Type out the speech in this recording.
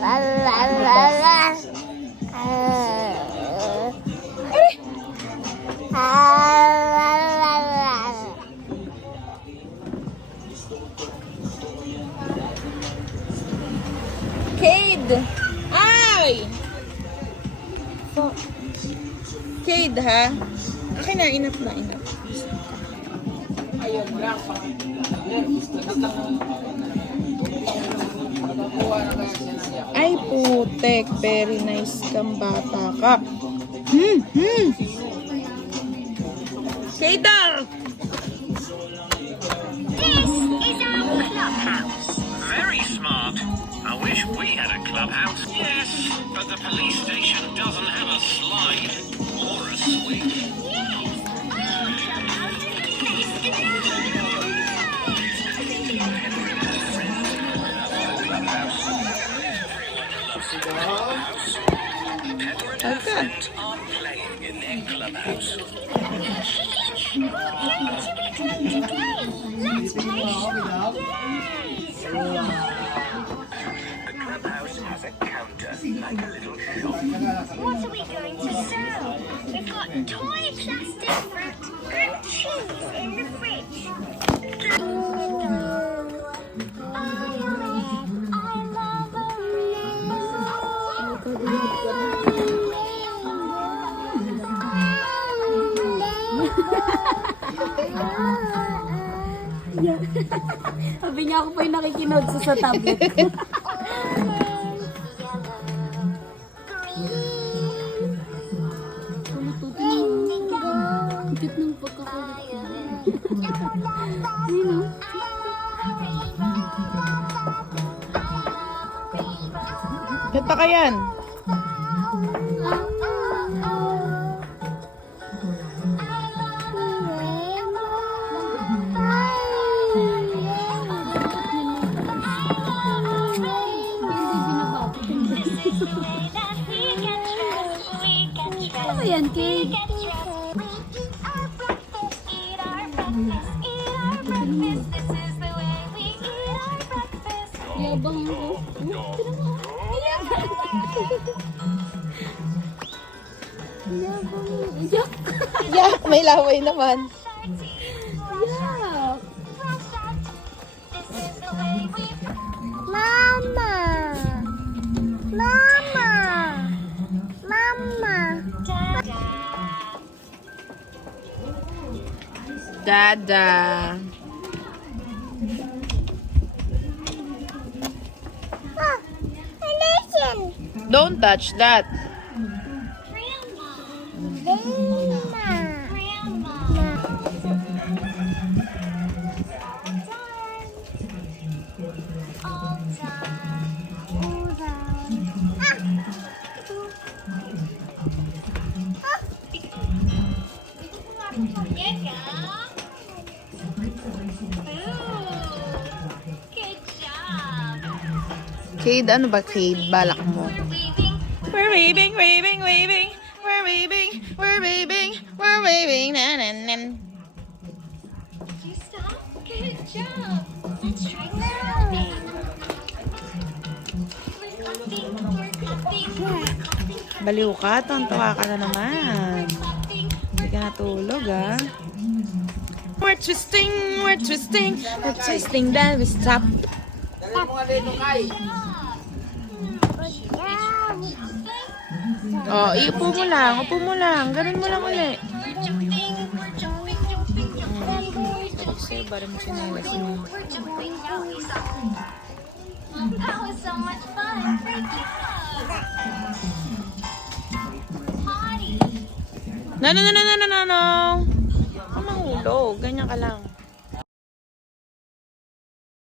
Cade! Ay! Cade, ha? Okay na, enough na, enough. Ay, putek. Very nice kang bata ka. Cade! This is our clubhouse. Very smart. I wish we had a clubhouse. Yes, but the police station doesn't have a slide or a swing. Yes, our clubhouse is the best in the world. Okay. Are playing in their clubhouse. Let's play shop. Yes. The clubhouse has a counter, like a little shop. What are we going to sell? We've got toy plastic fruit and cheese in the fridge. Sabi niya ako po yung nakikinod sa tablet ko. Cute ng pagkakalit. Ganda ka yan. Ano ba yan, Kate? Yabang ako. Yak! Yeah, may laway naman. Yak! Mama! Mama! Mama! Dada. Oh, listen! Don't touch that. Grandma! Cade, ano ba Cade? Balak mo. We're waving, waving, waving. We're waving, we're waving, we're waving. Na, na, na. You stop? Good job! Let's try snapping. We're clapping, we're clapping, we're clapping. Baliw ka, tontuwa ka na naman. Hindi ka natulog, ah. We're twisting, we're twisting, we're twisting, then we stop. Oh, iupo mo lang, upo mo lang. Ganun mo lang ulit. We're jumping, we're jumping, jumping, jumping. Kasi, bari mo sinelas mo. We're jumping, now we stop. That was so much fun. Great job. Potty. No, no, no, no, no, no, no. Ang mahulog. Ganyan ka lang.